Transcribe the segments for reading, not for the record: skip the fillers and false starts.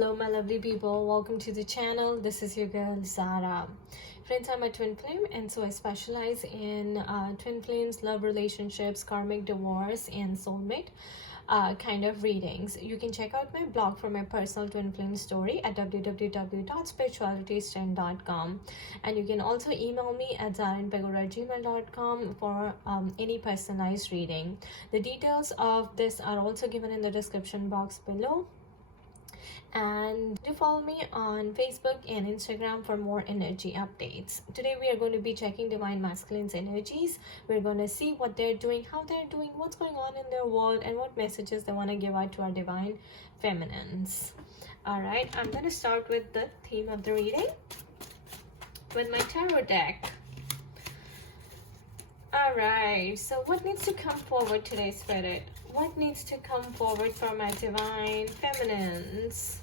Hello my lovely people, welcome to the channel. This is your girl Zara. Friends, I'm a twin flame and so I specialize in twin flames, love relationships, karmic divorce and soulmate kind of readings. You can check out my blog for my personal twin flame story at www.spiritualitystrength.com, and you can also email me at zarinpagoda@gmail.com for any personalized reading. The details of this are also given in the description box below. And do follow me on Facebook and Instagram for more energy updates. Today we are going to be checking divine masculine's energies. We're going to see what they're doing, how they're doing, what's going on in their world, and what messages they want to give out to our divine feminines. All right, I'm going to start with the theme of the reading with my tarot deck. All right, so what needs to come forward today, Spirit? What needs to come forward for my divine feminines?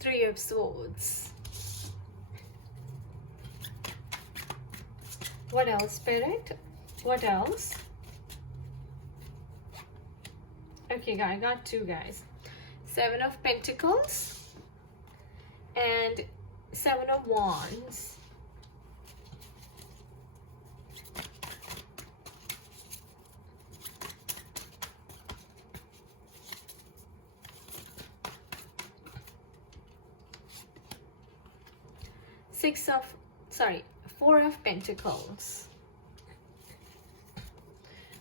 Three of Swords. What else, Spirit? What else? Okay, I got two, guys. Seven of Pentacles and Seven of Wands. Four of Pentacles.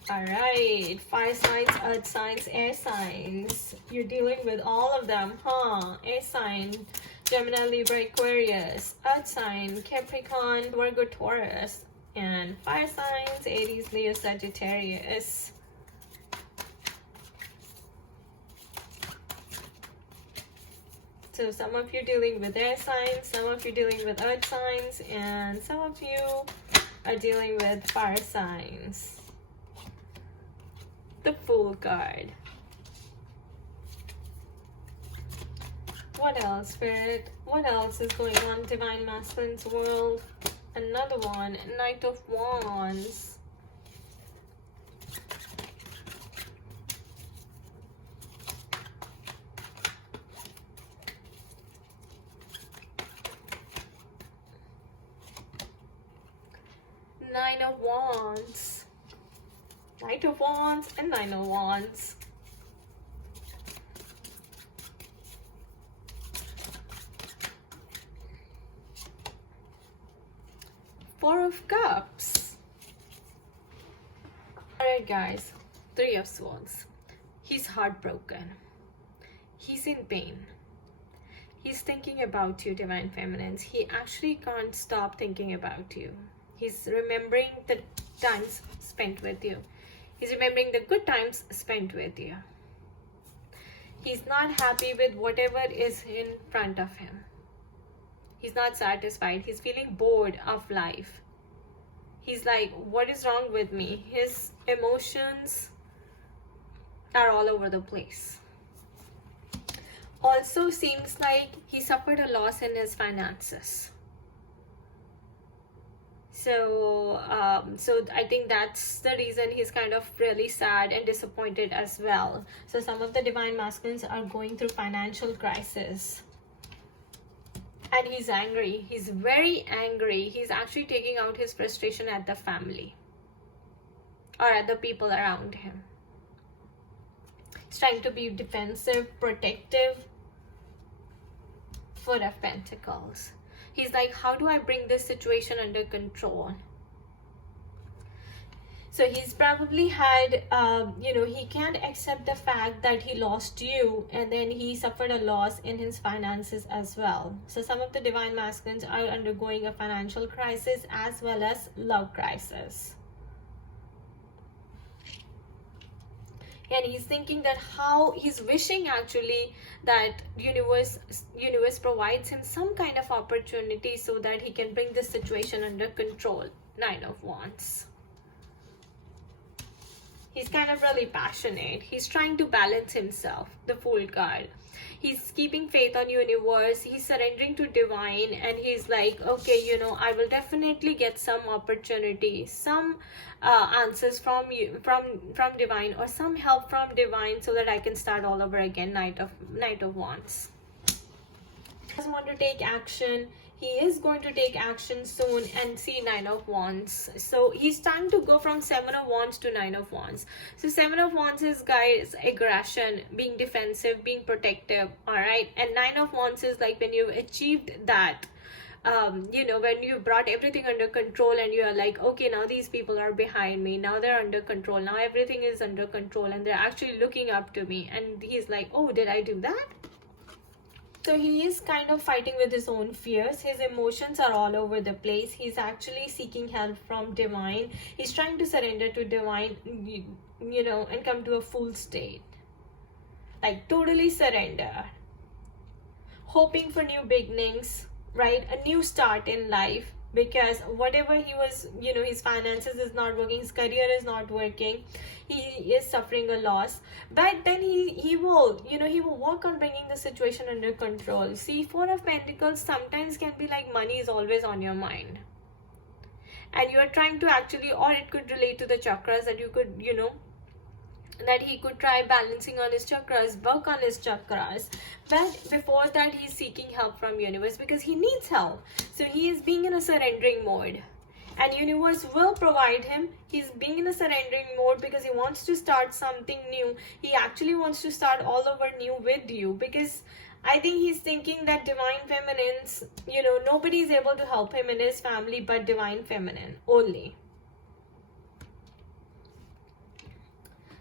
All right, fire signs, earth signs, air signs. You're dealing with all of them, huh? Air sign, Gemini, Libra, Aquarius. Earth sign, Capricorn, Virgo, Taurus. And fire signs, Aries, Leo, Sagittarius. So some of you dealing with air signs, some of you dealing with earth signs, and some of you are dealing with fire signs. The Fool card. What else, Spirit? What else is going on in Divine Masculine's world? Another one, Knight of Wands. Nine of Wands. Knight of Wands and Nine of Wands. Four of Cups. Alright guys, Three of Swords. He's heartbroken. He's in pain. He's thinking about you, Divine Feminines. He actually can't stop thinking about you. He's remembering the times spent with you. He's remembering the good times spent with you. He's not happy with whatever is in front of him. He's not satisfied. He's feeling bored of life. He's like, what is wrong with me? His emotions are all over the place. Also seems like he suffered a loss in his finances. So I think that's the reason he's kind of really sad and disappointed as well. So some of the Divine Masculines are going through financial crisis. And he's angry. He's very angry. He's actually taking out his frustration at the family or at the people around him. He's trying to be defensive, protective. Four of Pentacles. He's like, how do I bring this situation under control? So he's probably had, he can't accept the fact that he lost you, and then he suffered a loss in his finances as well. So some of the Divine Masculines are undergoing a financial crisis as well as love crisis. and he's thinking that how he's wishing actually that universe provides him some kind of opportunity so that he can bring this situation under control. Nine of Wands. He's kind of really passionate. He's trying to balance himself. The Fool card. He's keeping faith on universe. He's surrendering to divine, and he's like, okay, you know, I will definitely get some opportunity, some answers from you, from divine, or some help from divine, so that I can start all over again. Knight of Wands. He doesn't want to take action. He is going to take action soon, and see Nine of Wands. So he's trying to go from Seven of Wands to Nine of Wands. So Seven of Wands is, guys, aggression, being defensive, being protective, all right? And Nine of Wands is like when you've achieved that, you know, when you brought everything under control and you are like, okay, now these people are behind me, now they're under control, now everything is under control, and they're actually looking up to me. And he's like, oh, did I do that? So he is kind of fighting with his own fears. His emotions are all over the place. He's actually seeking help from divine. He's trying to surrender to divine, you know, and come to a full state. Like totally surrender. Hoping for new beginnings, right? A new start in life. Because whatever he was, you know, his finances is not working, his career is not working, he is suffering a loss, but then he will, you know, he will work on bringing the situation under control. See, Four of Pentacles sometimes can be like money is always on your mind, and you are trying to actually, or it could relate to the chakras, that you could, you know, that he could try balancing on his chakras, work on his chakras. But before that, he's seeking help from universe because he needs help. So he is being in a surrendering mode, and universe will provide him. He's being in a surrendering mode because he wants to start something new. He actually wants to start all over new with you, because I think he's thinking that divine feminines, you know, nobody is able to help him in his family but divine feminine only.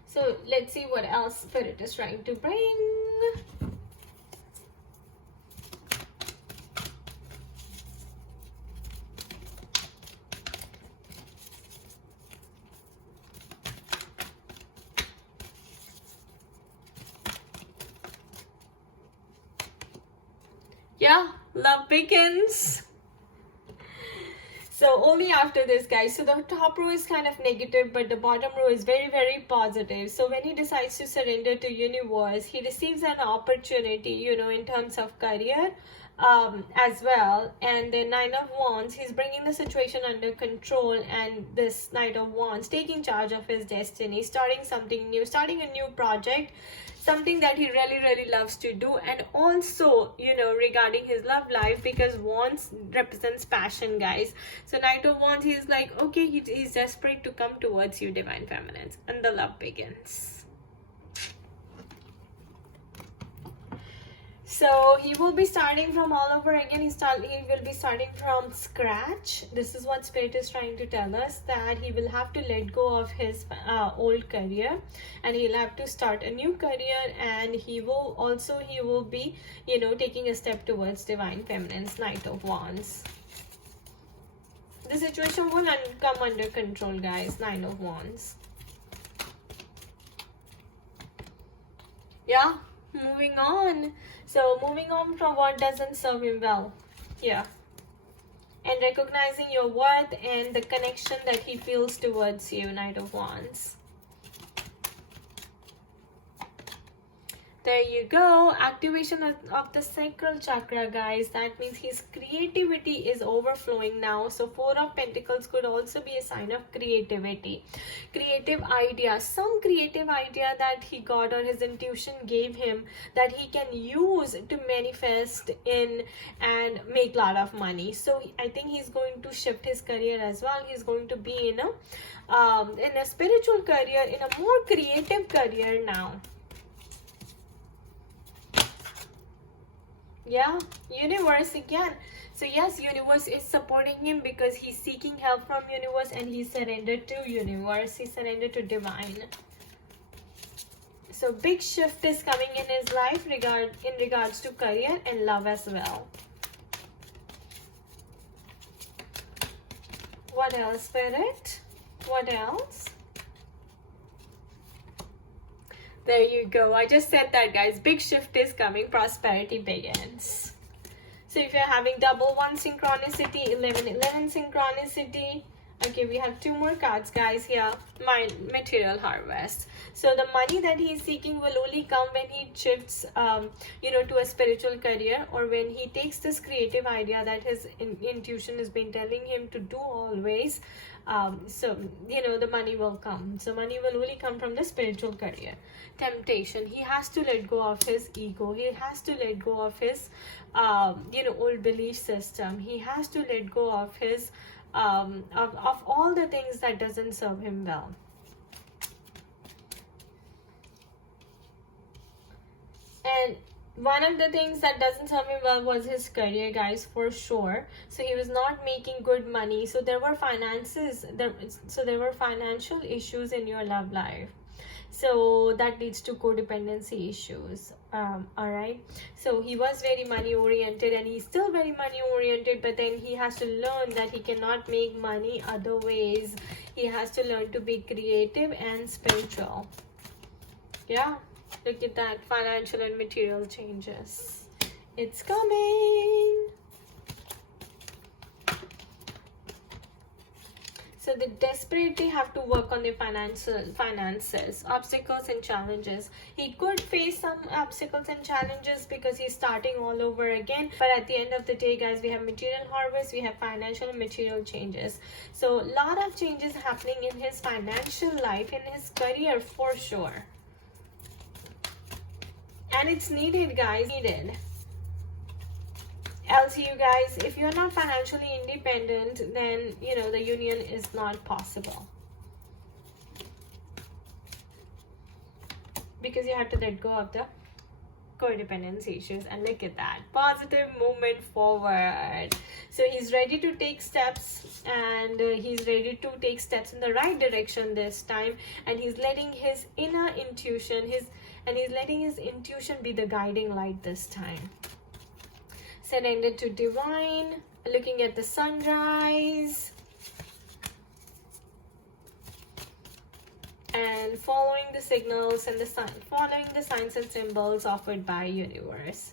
So let's see what else Spirit is trying to bring. Yeah, love begins. So only after this, guys. So the top row is kind of negative, but the bottom row is very, very positive. So when he decides to surrender to universe, he receives an opportunity, you know, in terms of career as well. And the Nine of Wands, he's bringing the situation under control, and this Knight of Wands taking charge of his destiny, starting something new, starting a new project, something that he really, really loves to do. And also, you know, regarding his love life, because Wands represents passion, guys. So Knight of Wands, he's like, okay, he's desperate to come towards you, divine feminines, and the love begins. So he will be starting from all over again. He will be starting from scratch. This is what Spirit is trying to tell us, that he will have to let go of his old career, and he'll have to start a new career, and he will be, you know, taking a step towards divine feminine's Knight of Wands. The situation will come under control, guys. Nine of Wands. Yeah, moving on. So moving on from what doesn't serve him well here, and recognizing your worth and the connection that he feels towards you, Knight of Wands. There you go. Activation of the sacral chakra, guys. That means his creativity is overflowing now. So Four of Pentacles could also be a sign of creativity. Creative idea. Some creative idea that he got, or his intuition gave him, that he can use to manifest in and make a lot of money. So I think he's going to shift his career as well. He's going to be in a spiritual career, in a more creative career now. Yeah, universe again. So yes, universe is supporting him because he's seeking help from universe, and he surrendered to universe. He surrendered to divine. So big shift is coming in his life in regards to career and love as well. What else, Spirit? What else? There you go. I just said that, guys. Big shift is coming. Prosperity begins. So if you're having double one synchronicity, 11-11 synchronicity, okay, we have two more cards, guys, here. My material harvest. So the money that he's seeking will only come when he shifts, you know, to a spiritual career, or when he takes this creative idea that his intuition has been telling him to do always. So, you know, the money will come. So money will only come from the spiritual career. Temptation. He has to let go of his ego. He has to let go of his, you know, old belief system. He has to let go of his, of all the things that doesn't serve him well. And one of the things that doesn't serve him well was his career, guys, for sure. So he was not making good money. So there were finances, there were financial issues in your love life. So that leads to codependency issues. All right. So he was very money oriented, and he's still very money oriented, but then he has to learn that he cannot make money other ways. He has to learn to be creative and spiritual. Yeah. Look at that. Financial and material changes. It's coming. So they desperately have to work on their finances, obstacles and challenges. He could face some obstacles and challenges because he's starting all over again. But at the end of the day, guys, we have material harvest, we have financial and material changes. So a lot of changes happening in his financial life, in his career for sure. And it's needed, guys, needed. Else, you guys, if you're not financially independent, then, you know, the union is not possible. Because you have to let go of the codependency issues. And look at that. Positive movement forward. So he's ready to take steps, and he's ready to take steps in the right direction this time. And he's letting his inner intuition, he's letting his intuition be the guiding light this time. Surrender to divine, looking at the sunrise, and following the signals and following the signs and symbols offered by universe.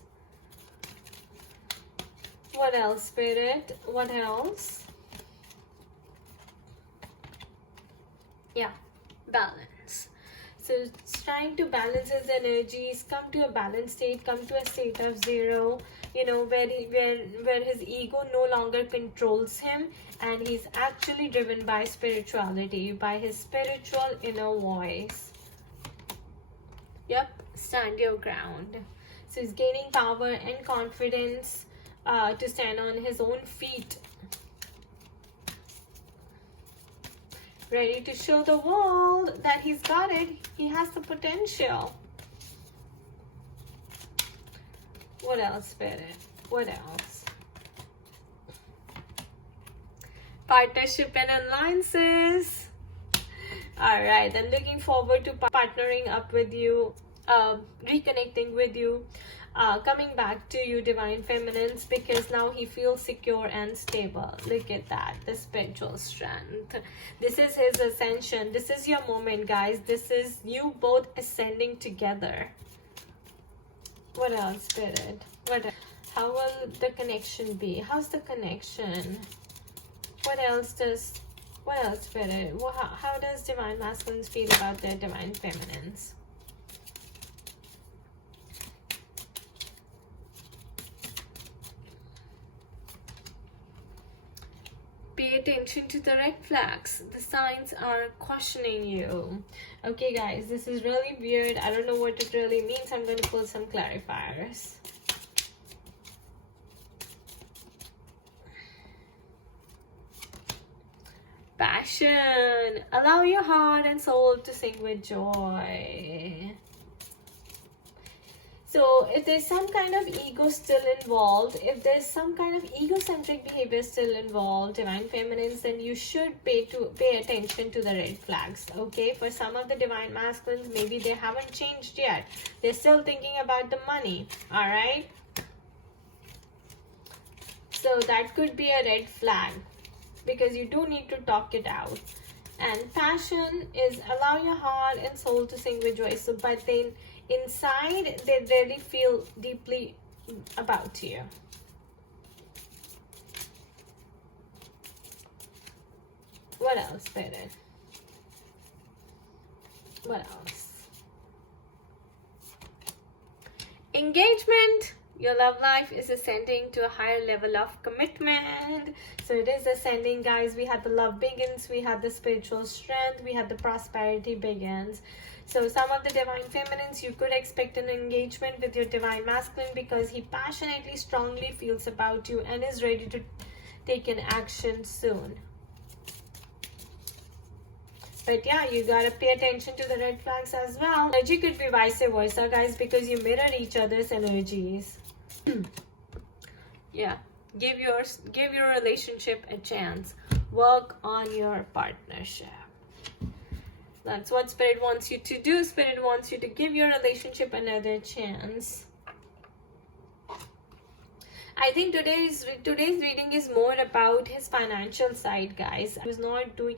What else, Spirit? What else? Yeah, balance. So it's trying to balance his energies, come to a balanced state, come to a state of zero, you know, where his ego no longer controls him, and he's actually driven by spirituality, by his spiritual inner voice. Yep, stand your ground. So he's gaining power and confidence to stand on his own feet. Ready to show the world that he's got it. He has the potential. What else, Spirit? What else? Partnership and alliances. Alright, then looking forward to partnering up with you, reconnecting with you, coming back to you, divine feminines, because now he feels secure and stable. Look at that, the spiritual strength. This is his ascension. This is your moment, guys. This is you both ascending together. What else, Spirit? What else? How will the connection be? How's the connection? What else, Spirit? How does divine masculines feel about their divine feminines? Pay attention to the red flags. The signs are cautioning you. Okay, guys, this is really weird. I don't know what it really means. I'm going to pull some clarifiers. Passion. Allow your heart and soul to sing with joy. So if there's some kind of ego still involved, if there's some kind of egocentric behavior still involved, divine feminines, then you should pay attention to the red flags. Okay, for some of the divine masculines, maybe they haven't changed yet. They're still thinking about the money. All right. So that could be a red flag, because you do need to talk it out. And passion is allow your heart and soul to sing with joy. So, but then inside, they really feel deeply about you. What else, Spirit? What else? Engagement. Your love life is ascending to a higher level of commitment. So it is ascending, guys. We had the love begins, we had the spiritual strength, we had the prosperity begins. So some of the divine feminines, you could expect an engagement with your divine masculine because he passionately, strongly feels about you and is ready to take an action soon. But yeah, you gotta pay attention to the red flags as well. Energy could be vice versa, guys, because you mirror each other's energies. Yeah, give your relationship a chance. Work on your partnership. That's what Spirit wants you to do. Spirit wants you to give your relationship another chance. I think today's reading is more about his financial side, guys. He was not doing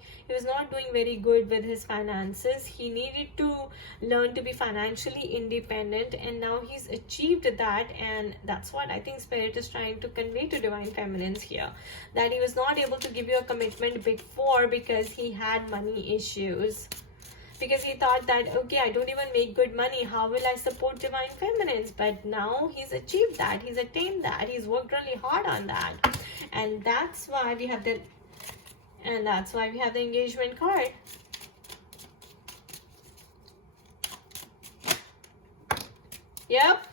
very good with his finances. He needed to learn to be financially independent, and now he's achieved that, and that's what I think Spirit is trying to convey to divine feminines here, that he was not able to give you a commitment before because he had money issues. Because he thought that, okay, I don't even make good money, how will I support divine feminines? But now he's achieved that, he's attained that, he's worked really hard on that, and that's why we have the engagement card. Yep,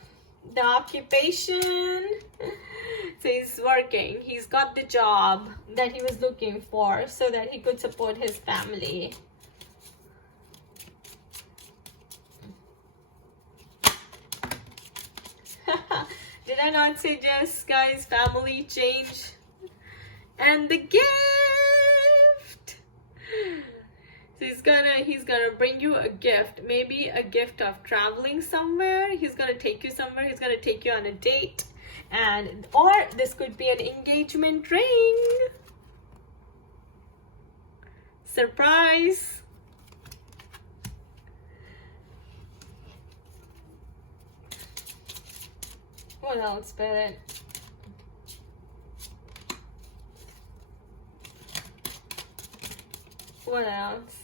the occupation. So he's working, he's got the job that he was looking for so that he could support his family. Did I not say just, guys? Family change. And the gift. So he's gonna bring you a gift. Maybe a gift of traveling somewhere. He's gonna take you somewhere. He's gonna take you on a date. Or this could be an engagement ring. Surprise. What else, Spirit? What else?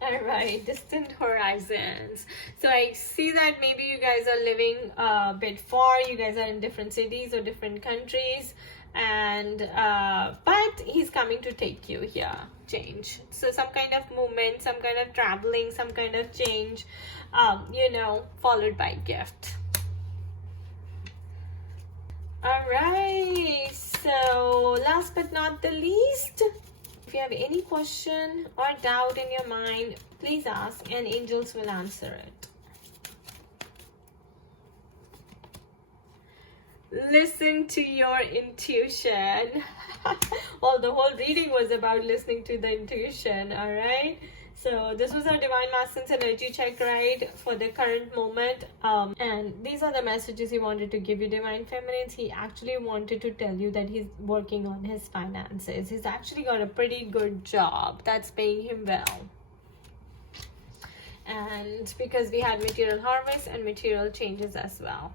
Alright, distant horizons. So I see that maybe you guys are living a bit far. You guys are in different cities or different countries. And but he's coming to take you here. Change. So some kind of movement, some kind of traveling, some kind of change, followed by gift. Alright, so last but not the least, if you have any question or doubt in your mind, please ask and angels will answer it. Listen to your intuition. Well, the whole reading was about listening to the intuition, alright? So this was our Divine Masculine's energy check, right, for the current moment. And these are the messages he wanted to give you, Divine Feminines. He actually wanted to tell you that he's working on his finances. He's actually got a pretty good job that's paying him well. And because we had material harvest and material changes as well.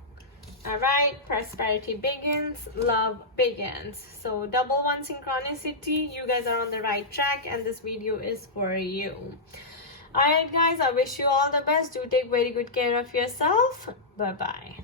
Alright, prosperity begins, love begins. So double one synchronicity, you guys are on the right track and this video is for you. Alright guys, I wish you all the best. Do take very good care of yourself. Bye bye.